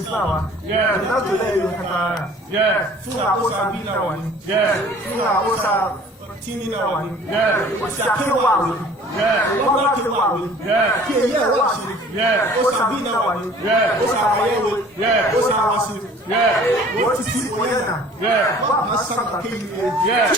the flower. Yeah. Not to let you have. Yeah. Fula osa bina one. Yeah. Fula osa tinina one. Yeah. Osa kewa. Yeah. Osa kewa. Yeah. Kia washi. Yeah. Osa bina one. Yeah. Osa wayewe. Yeah. Osa washi. Yeah. What is it oyena? Yeah. What has sampa keyi? Yeah.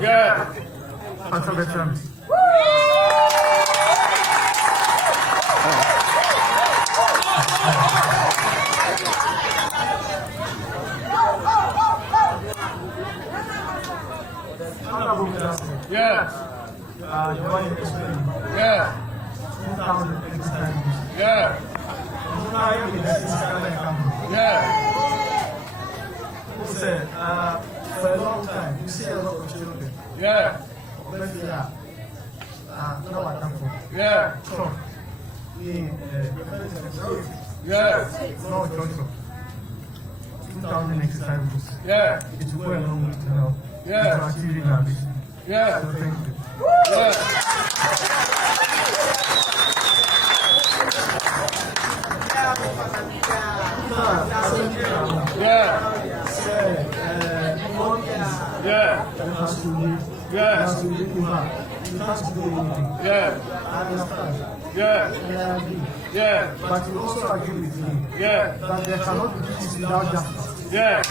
Yeah. Answer veterans. Yeah. Yeah. 2000. Yeah. Yeah. For a long time, you see a lot of children. Yeah. But yeah. No, I come from. Yeah. So, yeah. No, Johnson. 2000 exercises. Yeah. It's well along to help. Yeah. To achieving our vision. Yeah. So thank you. Yeah. Yeah. Yeah. It has to live. Yeah. It has to live in that. It has to do anything. Yeah. I understand. Yeah. And I agree. Yeah. But you also agree with me. Yeah. That there cannot be peace without justice. Yeah.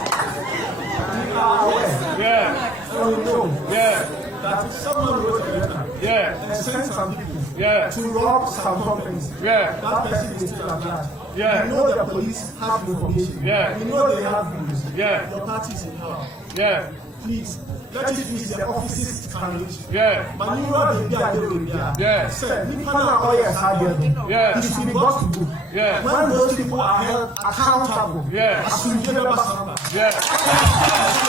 We are aware. Yeah. So we know. Yeah. That if someone wrote a letter. Yeah. And sent some people. Yeah. To rob some companies. Yeah. That person is still alive. Yeah. You know the police have information. Yeah. You know they have news. Yeah. Your party is in power. Yeah. Please, let it reach the offices can reach. Yeah. Manure the idea. Yeah. Sir, we cannot always have them. Yeah. It should be brought to book. Yeah. When those people are held accountable. Yeah. As we give them a sampa. Yeah.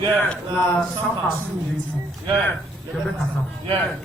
Yeah. Sampa. Yeah. Yeah.